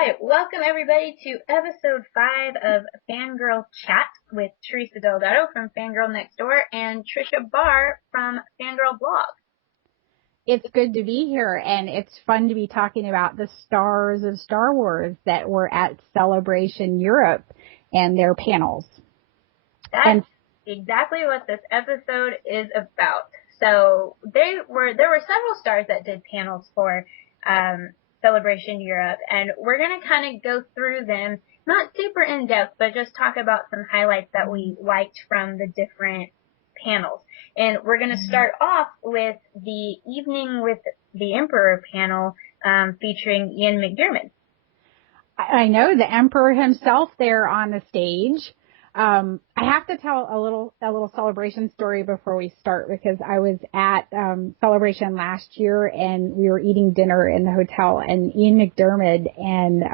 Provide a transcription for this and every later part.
right, welcome everybody to episode 5 of Fangirl Chat with Teresa Delgado from Fangirl Next Door and Tricia Barr from Fangirl Blog. It's good to be here, and it's fun to be talking about the stars of Star Wars that were at Celebration Europe and their panels. That's exactly what this episode is about. So there were several stars that did panels for Celebration Europe, and we're going to kind of go through them, not super in depth, but just talk about some highlights that we liked from the different panels. And we're going to start off with the Evening with the Emperor panel featuring Ian McDiarmid. I know the Emperor himself there on the stage. I have to tell a little Celebration story before we start, because I was at Celebration last year and we were eating dinner in the hotel, and Ian McDiarmid and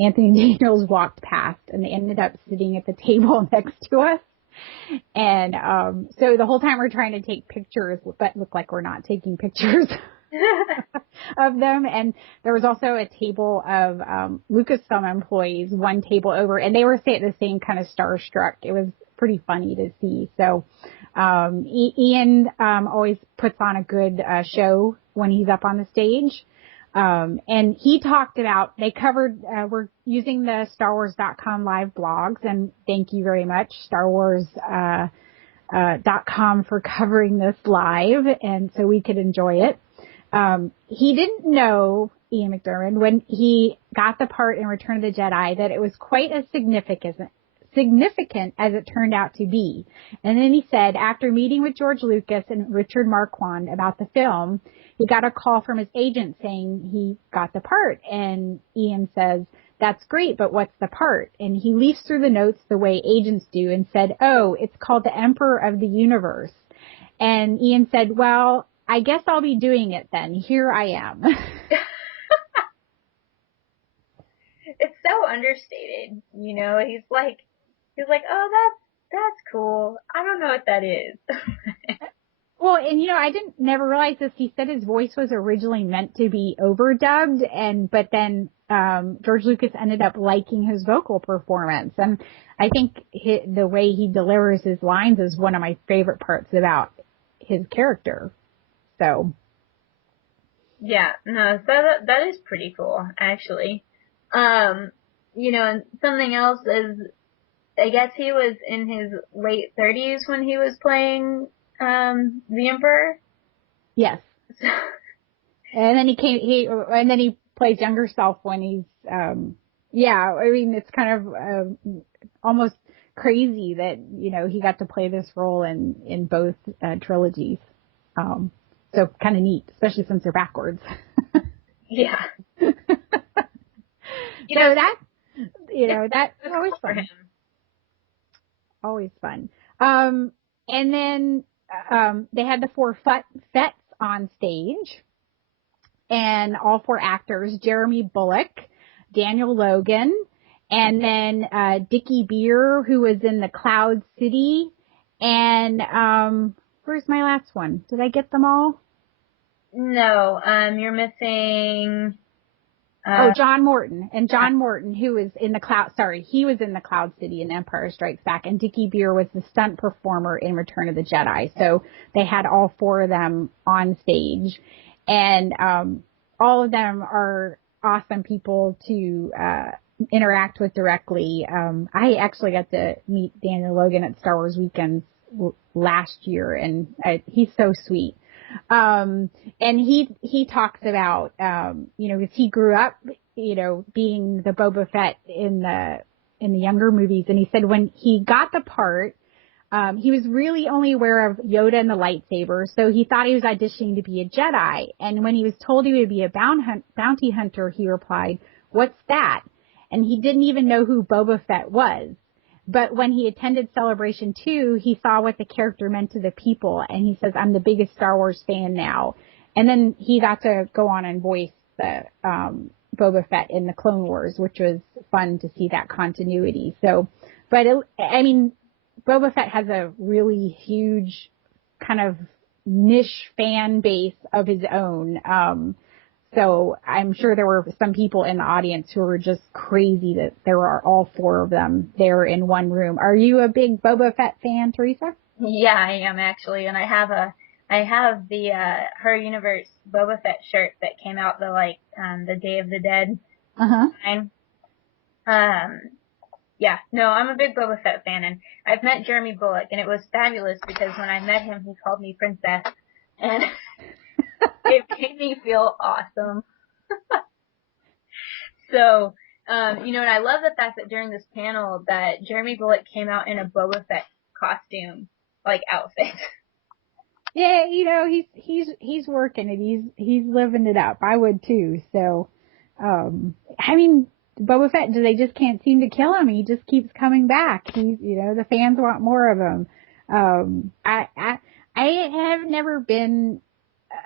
Anthony Daniels walked past, and they ended up sitting at the table next to us. And so the whole time we're trying to take pictures, but look like we're not taking pictures of them. And there was also a table of Lucasfilm employees, one table over, and they were the same kind of starstruck. It was pretty funny to see. So Ian always puts on a good show when he's up on the stage. And he talked about, they covered, we're using the StarWars.com live blogs, and thank you very much, StarWars.com for covering this live, and so we could enjoy it. He didn't know, Ian McDiarmid, when he got the part in Return of the Jedi, that it was quite as significant as it turned out to be. And then he said, after meeting with George Lucas and Richard Marquand about the film, he got a call from his agent saying he got the part. And Ian says, that's great, but what's the part? And he leafs through the notes the way agents do and said, oh, it's called the Emperor of the Universe. And Ian said, well, I guess I'll be doing it then. Here I am. It's so understated, you know. He's like, oh, that's cool. I don't know what that is. Well, and I never realized this. He said his voice was originally meant to be overdubbed, but then George Lucas ended up liking his vocal performance. And I think the way he delivers his lines is one of my favorite parts about his character. So. Yeah, no, so that is pretty cool, actually. And something else is, I guess he was in his late 30s when he was playing the Emperor. Yes. And then he plays younger self when he's it's kind of almost crazy that he got to play this role in both trilogies. So kind of neat, especially since they're backwards. Yeah. That's always fun. Always fun. And then they had the 4 Fetts on stage, and all 4 actors: Jeremy Bulloch, Daniel Logan, and then Dickie Beer, who was in the Cloud City, and where's my last one? Did I get them all? No, you're missing. John Morton. And John Morton, who was in the he was in the Cloud City in Empire Strikes Back, and Dickie Beer was the stunt performer in Return of the Jedi. So they had all 4 of them on stage, and all of them are awesome people to interact with directly. I actually got to meet Daniel Logan at Star Wars Weekends last year, and he's so sweet. And he talks about, because he grew up, being the Boba Fett in the younger movies. And he said when he got the part, he was really only aware of Yoda and the lightsaber. So he thought he was auditioning to be a Jedi. And when he was told he would be a bounty hunter, he replied, "What's that?" And he didn't even know who Boba Fett was. But when he attended Celebration 2, he saw what the character meant to the people, and he says, I'm the biggest Star Wars fan now. And then he got to go on and voice the Boba Fett in the Clone Wars, which was fun to see that continuity. So, but Boba Fett has a really huge kind of niche fan base of his own. So I'm sure there were some people in the audience who were just crazy that there are all 4 of them there in one room. Are you a big Boba Fett fan, Teresa? Yeah, I am actually, and I have the Her Universe Boba Fett shirt that came out the Day of the Dead line. Yeah, no, I'm a big Boba Fett fan, and I've met Jeremy Bulloch, and it was fabulous because when I met him, he called me princess, and it made me feel awesome. So, and I love the fact that during this panel that Jeremy Bulloch came out in a Boba Fett costume, outfit. Yeah, he's working it. He's living it up. I would too. So, Boba Fett, they just can't seem to kill him. He just keeps coming back. The fans want more of him. I have never been,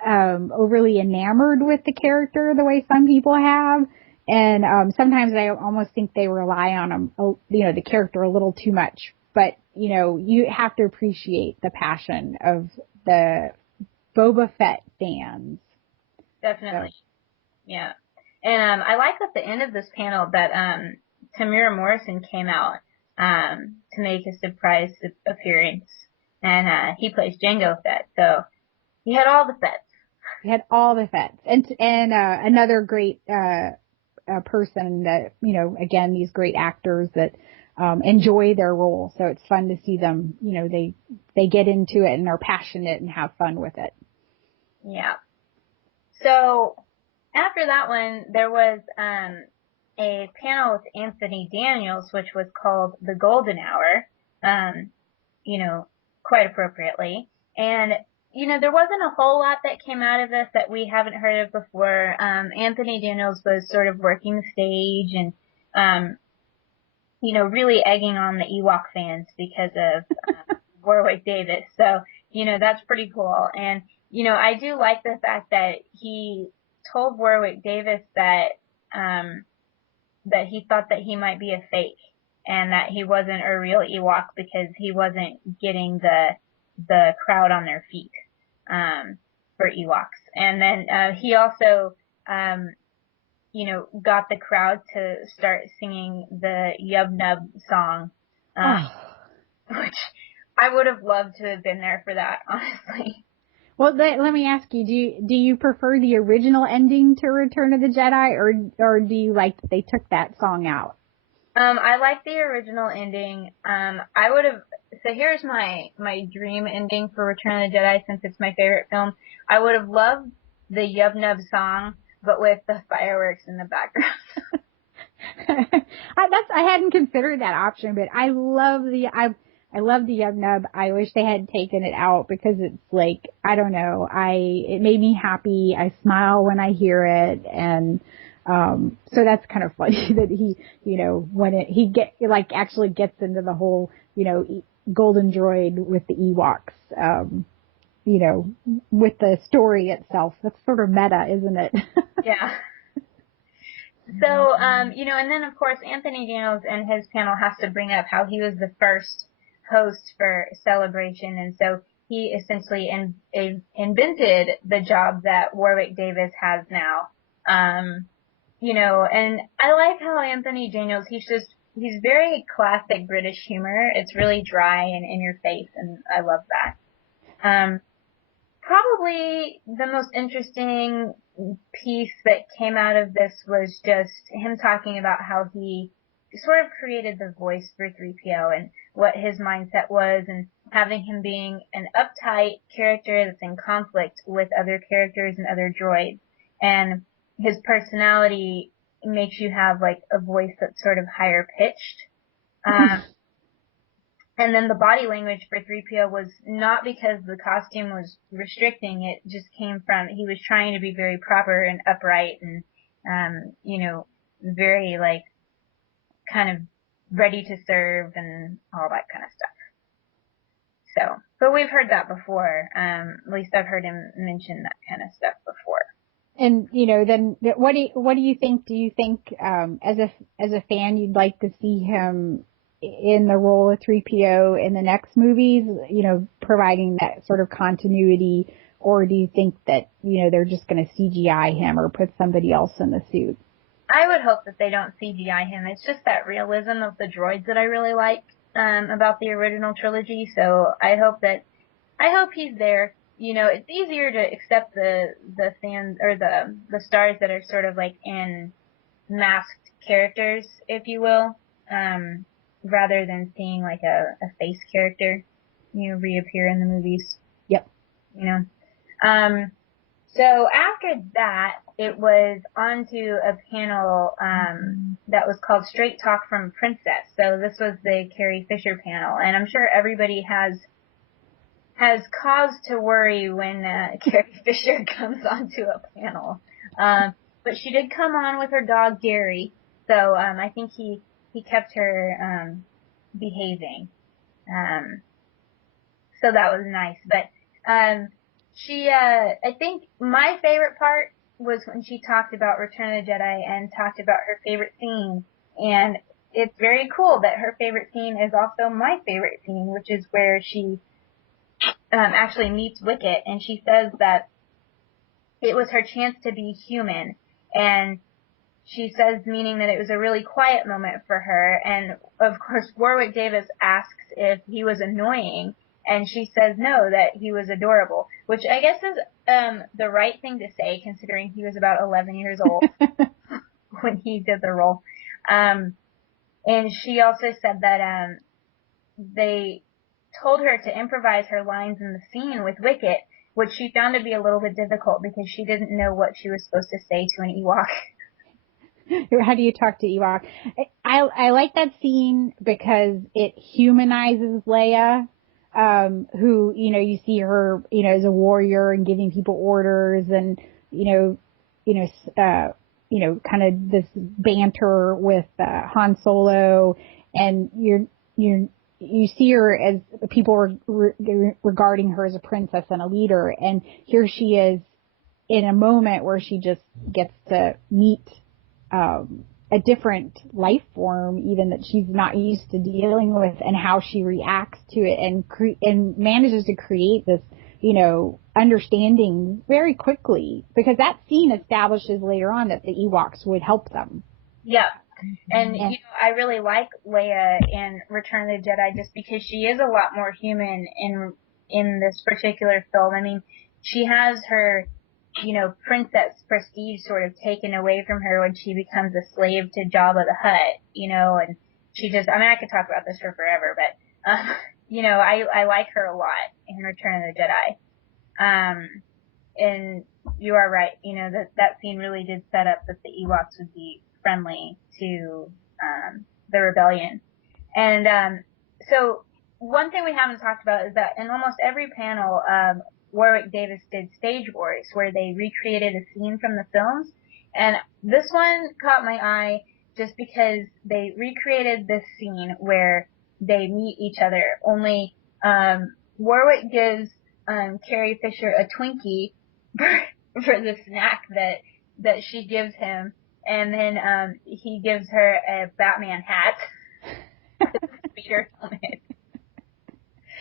overly enamored with the character the way some people have. And, sometimes I almost think they rely on him, the character a little too much. But, you have to appreciate the passion of the Boba Fett fans. Definitely. So. Yeah. And I like at the end of this panel that Tamira Morrison came out to make a surprise appearance. And he plays Jango Fett. So he had all the Fetts. He had all the Fetts. And another great person that, again, these great actors that enjoy their role. So it's fun to see them, they get into it and are passionate and have fun with it. Yeah. So after that one, there was a panel with Anthony Daniels, which was called The Golden Hour, quite appropriately. And, there wasn't a whole lot that came out of this that we haven't heard of before. Anthony Daniels was sort of working the stage and, really egging on the Ewok fans because of Warwick Davis. So, that's pretty cool. And, I do like the fact that he told Warwick Davis that he thought that he might be a fake and that he wasn't a real Ewok because he wasn't getting the crowd on their feet for Ewoks. And then he also got the crowd to start singing the Yub Nub song, which I would have loved to have been there for that, honestly. Well, let me ask you, do you prefer the original ending to Return of the Jedi, or do you like that they took that song out? I like the original ending. So here's my dream ending for Return of the Jedi, since it's my favorite film. I would have loved the Yub Nub song, but with the fireworks in the background. I hadn't considered that option, but I love the Yub Nub. I wish they had taken it out because it's I don't know. It made me happy. I smile when I hear it. And, so that's kind of funny that he, when he actually gets into the whole, golden droid with the Ewoks, with the story itself. That's sort of meta, isn't it? Yeah. So, and then of course Anthony Daniels and his panel has to bring up how he was the first host for Celebration, and so he essentially invented the job that Warwick Davis has now. And I like how Anthony Daniels, he's very classic British humor. It's really dry and in your face, and I love that. Probably the most interesting piece that came out of this was just him talking about how he sort of created the voice for 3PO and what his mindset was, and having him being an uptight character that's in conflict with other characters and other droids. And his personality makes you have a voice that's sort of higher pitched. And then the body language for 3PO was not because the costume was restricting, it just came from, he was trying to be very proper and upright and, very kind of ready to serve and all that kind of stuff. So, but we've heard that before. At least I've heard him mention that kind of stuff before. And, then what do you think? Do you think, as a fan, you'd like to see him in the role of 3PO in the next movies, providing that sort of continuity Or do you think that, they're just going to CGI him or put somebody else in the suit? I would hope that they don't CGI him. It's just that realism of the droids that I really like about the original trilogy. So I hope he's there. It's easier to accept the fans or the stars that are sort of like in masked characters, if you will, rather than seeing like a face character, reappear in the movies. Yep. So after that, it was onto a panel that was called Straight Talk from Princess. So this was the Carrie Fisher panel, and I'm sure everybody has cause to worry when Carrie Fisher comes onto a panel. But she did come on with her dog Gary, so I think he kept her behaving. So that was nice. But I think my favorite part was when she talked about Return of the Jedi and talked about her favorite scene. And it's very cool that her favorite scene is also my favorite scene, which is where she actually meets Wicket, and she says that it was her chance to be human. And she says, meaning that it was a really quiet moment for her. And of course, Warwick Davis asks if he was annoying, and she says no, that he was adorable, which I guess is the right thing to say, considering he was about 11 years old when he did the role. And she also said that they told her to improvise her lines in the scene with Wicket, which she found to be a little bit difficult because she didn't know what she was supposed to say to an Ewok. How do you talk to Ewok? I like that scene because it humanizes Leia, who, you see her, as a warrior and giving people orders and, kind of this banter with Han Solo, and you see her as people regarding her as a princess and a leader, and here she is in a moment where she just gets to meet a different life form, even that she's not used to dealing with, and how she reacts to it, and manages to create this, understanding very quickly, because that scene establishes later on that the Ewoks would help them. Yeah. And I really like Leia in Return of the Jedi just because she is a lot more human in this particular film. I mean, she has her, princess prestige sort of taken away from her when she becomes a slave to Jabba the Hutt, and she just, I mean, I could talk about this for forever, but, I like her a lot in Return of the Jedi. And you are right, that scene really did set up that the Ewoks would be friendly to the rebellion. And so one thing we haven't talked about is that in almost every panel, Warwick Davis did stage voice, where they recreated a scene from the films. And this one caught my eye just because they recreated this scene where they meet each other. Only Warwick gives Carrie Fisher a Twinkie for the snack that she gives him. And then he gives her a Batman hat, a speeder helmet.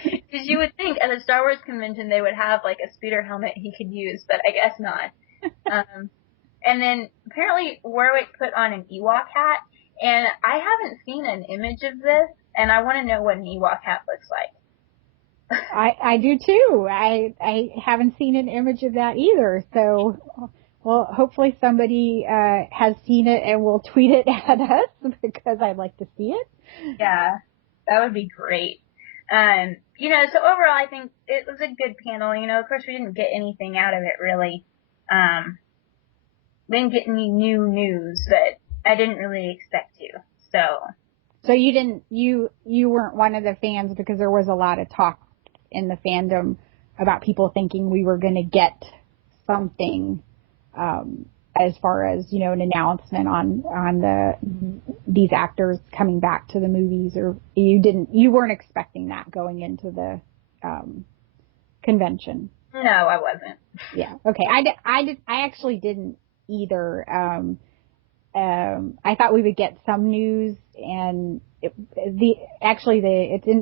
Because you would think at a Star Wars convention they would have like a speeder helmet he could use, but I guess not. And then apparently Warwick put on an Ewok hat, and I haven't seen an image of this, and I want to know what an Ewok hat looks like. I do too. I haven't seen an image of that either, so... Well, hopefully somebody has seen it and will tweet it at us, because I'd like to see it. Yeah, that would be great. So overall I think it was a good panel. Of course we didn't get anything out of it really. We didn't get any new news, but I didn't really expect to. So you weren't one of the fans, because there was a lot of talk in the fandom about people thinking we were going to get something as far as, an announcement on these actors coming back to the movies, or you weren't expecting that going into the convention? No, I wasn't. Yeah. Okay. I actually didn't either. I thought we would get some news, and it's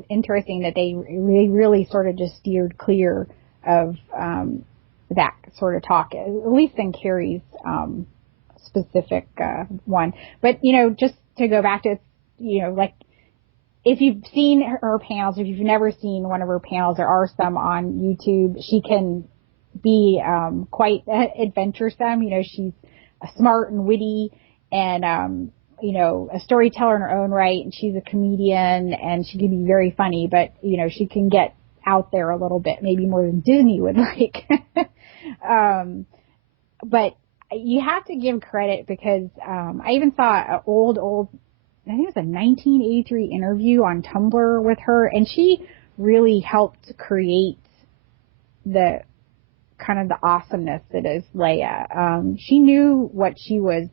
interesting that they really sort of just steered clear of that sort of talk, at least in Carrie's specific one. But, just to go back to, like, if you've seen her panels, if you've never seen one of her panels, there are some on YouTube. She can be quite adventuresome. She's smart and witty and, a storyteller in her own right. And she's a comedian and she can be very funny, but, she can get out there a little bit, maybe more than Disney would like. But you have to give credit because I even saw an old, I think it was a 1983 interview on Tumblr with her, and she really helped create the kind of the awesomeness that is Leia. She knew what she was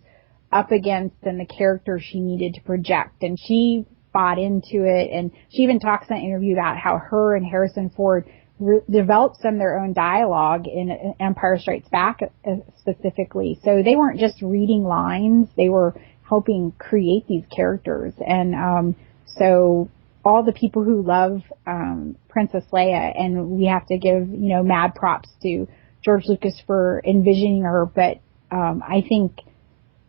up against and the character she needed to project, and she bought into it. And she even talks in an interview about how her and Harrison Ford developed some of their own dialogue in Empire Strikes Back specifically. So they weren't just reading lines, they were helping create these characters. And so all the people who love Princess Leia, and we have to give, mad props to George Lucas for envisioning her, but I think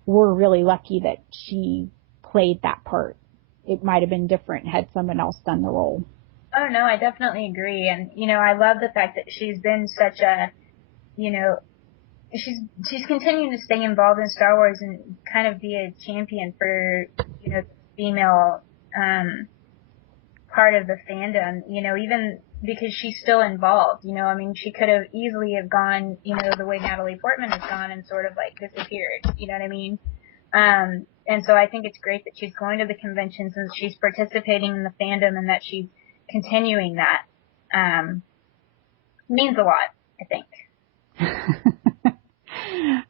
we're really lucky that she played that part. It might have been different had someone else done the role. Oh, no, I definitely agree. And, I love the fact that she's been such a, she's continuing to stay involved in Star Wars and kind of be a champion for, the female part of the fandom, even because she's still involved. She could have easily have gone, the way Natalie Portman has gone and sort of like disappeared. You know what I mean? And so I think it's great that she's going to the conventions and she's participating in the fandom and that she's continuing that. Means a lot, I think.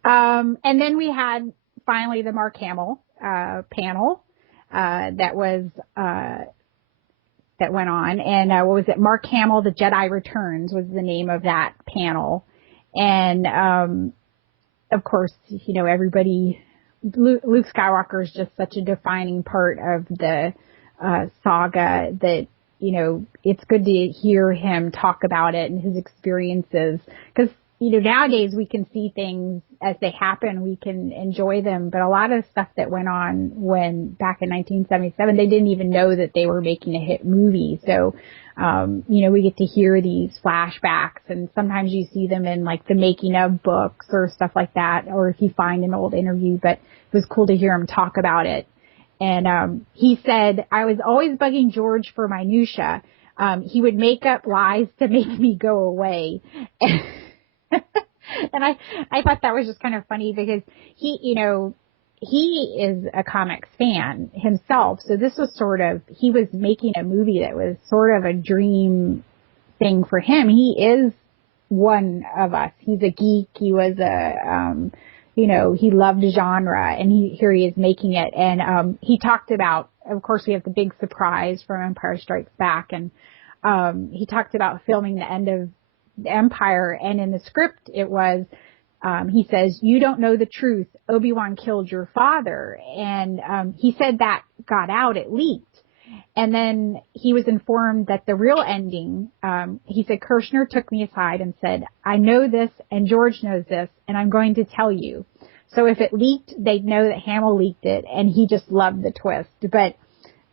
And then we had finally the Mark Hamill panel that went on, and what was it? Mark Hamill, The Jedi Returns was the name of that panel. And of course, everybody, Luke Skywalker is just such a defining part of the saga that, it's good to hear him talk about it and his experiences, because nowadays we can see things as they happen, we can enjoy them, but a lot of stuff that went on back in 1977, they didn't even know that they were making a hit movie. So, we get to hear these flashbacks, and sometimes you see them in like the making of books or stuff like that, or if you find an old interview, but it was cool to hear him talk about it. And he said, I was always bugging George for minutia. He would make up lies to make me go away. And I thought that was just kind of funny because he is a comics fan himself. So this was he was making a movie that was sort of a dream thing for him. He is one of us. He's a geek. He was he loved genre, and here he is making it. And he talked about, of course, we have the big surprise from Empire Strikes Back, and he talked about filming the end of the Empire, and in the script it was, he says, you don't know the truth, Obi-Wan killed your father. And he said that got out, it leaked. And then he was informed that the real ending, he said, Kirshner took me aside and said, I know this and George knows this, and I'm going to tell you. So if it leaked, they'd know that Hamill leaked it, and he just loved the twist. But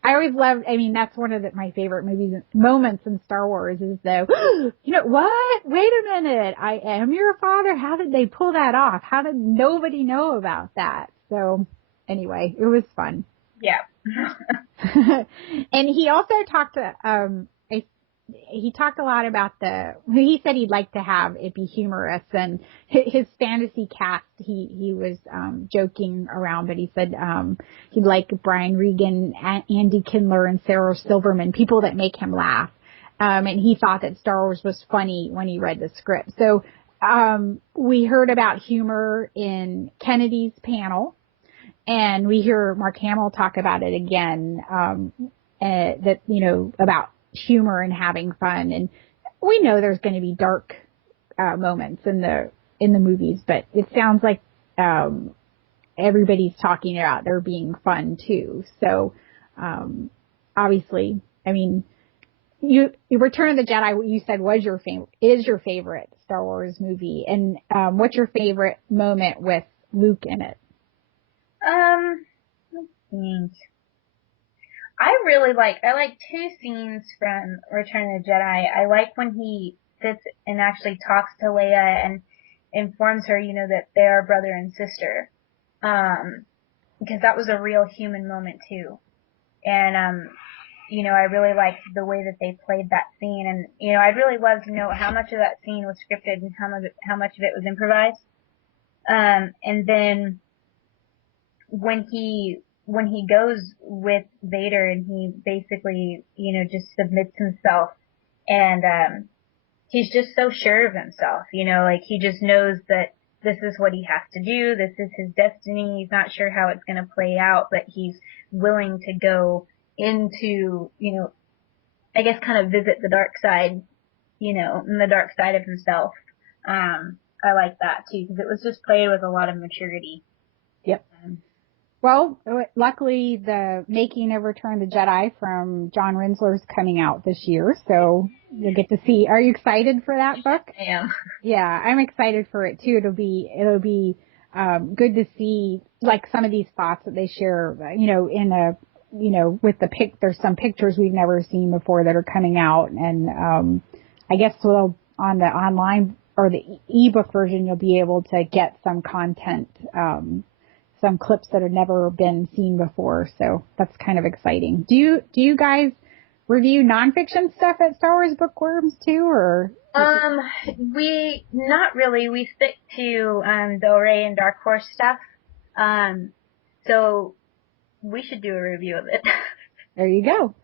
I always loved, that's one of my favorite moments in Star Wars is what? Wait a minute. I am your father. How did they pull that off? How did nobody know about that? So anyway, it was fun. Yeah. And he also talked he talked a lot about he said he'd like to have it be humorous, and his fantasy cast, he was joking around, but he said he'd like Brian Regan, Andy Kindler, and Sarah Silverman, people that make him laugh. And he thought that Star Wars was funny when he read the script. So we heard about humor in Kennedy's panel, and we hear Mark Hamill talk about it again, about humor and having fun. And we know there's going to be dark moments in the movies, but it sounds like everybody's talking about there being fun too. So obviously, Return of the Jedi, you said is your favorite Star Wars movie, and what's your favorite moment with Luke in it? Let's think. I like two scenes from Return of the Jedi. I like when he sits and actually talks to Leia and informs her, that they are brother and sister. Because that was a real human moment too. And, I really liked the way that they played that scene. And, I'd really love to know how much of that scene was scripted and how much of it was improvised. And then when he goes with Vader and he basically, just submits himself and, he's just so sure of himself, like he just knows that this is what he has to do. This is his destiny. He's not sure how it's going to play out, but he's willing to go into, I guess kind of visit the dark side, and the dark side of himself. I like that too, because it was just played with a lot of maturity. Yep. Well, luckily the making of Return of the Jedi from John Rinsler's coming out this year, so you'll get to see. Are you excited for that book? I am. Yeah, I'm excited for it too. It'll be good to see like some of these thoughts that they share, with there's some pictures we've never seen before that are coming out, and I guess on the online or the ebook version you'll be able to get some content, some clips that have never been seen before, so that's kind of exciting. Do you guys review nonfiction stuff at Star Wars Bookworms too, or? We not really. We stick to the Array and Dark Horse stuff. So we should do a review of it. There you go.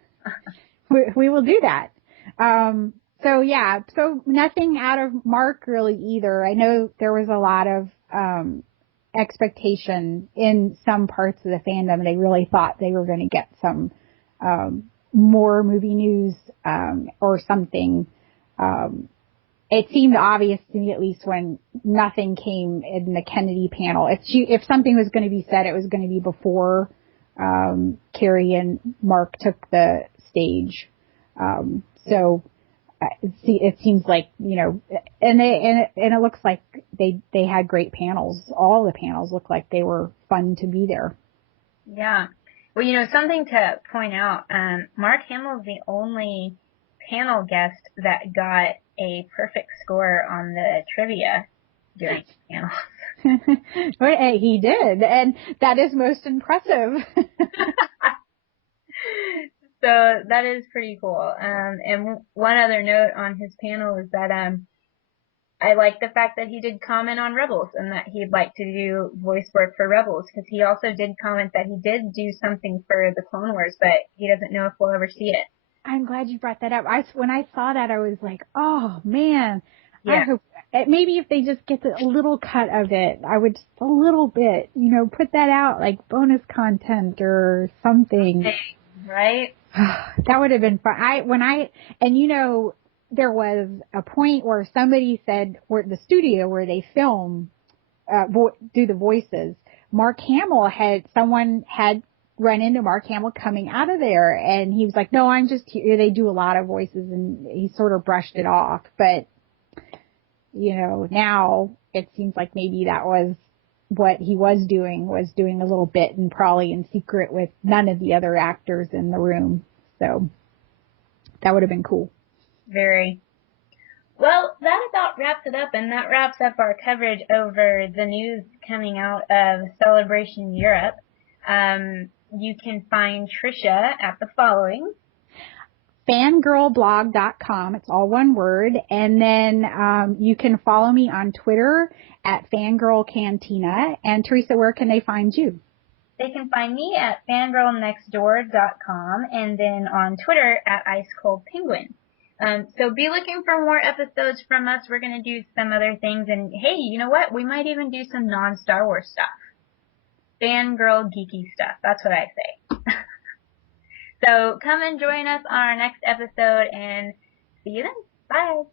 We will do that. So nothing out of Mark really either. I know there was a lot of expectation in some parts of the fandom. They really thought they were going to get some more movie news or something. It seemed obvious to me, at least, when nothing came in the Kennedy panel. If something was going to be said, it was going to be before Carrie and Mark took the stage. So it seems like, and it looks like they had great panels. All the panels looked like they were fun to be there. Yeah. Well, something to point out, Mark Hamill's the only panel guest that got a perfect score on the trivia during the panel. Well, he did, and that is most impressive. So that is pretty cool. And one other note on his panel is that I like the fact that he did comment on Rebels and that he'd like to do voice work for Rebels, because he also did comment that he did do something for the Clone Wars, but he doesn't know if we'll ever see it. I'm glad you brought that up. When I saw that, I was like, oh man, yeah. I hope maybe if they just get a little cut of it, I would just a little bit, put that out like bonus content or something. Right? That would have been fun. There was a point where somebody said, where the studio where they film, do the voices, someone had run into Mark Hamill coming out of there, and he was like, no, I'm just here. They do a lot of voices, and he sort of brushed it off. But, now it seems like maybe that was what he was doing a little bit, and probably in secret with none of the other actors in the room. So that would have been cool. Very. Well, that about wraps it up, and that wraps up our coverage over the news coming out of Celebration Europe. You can find Tricia at the following. Fangirlblog.com. It's all one word. And then you can follow me on Twitter at FangirlCantina. And Teresa, where can they find you? They can find me at fangirlnextdoor.com and then on Twitter at IceColdPenguin. So be looking for more episodes from us. We're going to do some other things. And hey, you know what? We might even do some non-Star Wars stuff. Fangirl geeky stuff. That's what I say. So come and join us on our next episode and see you then. Bye.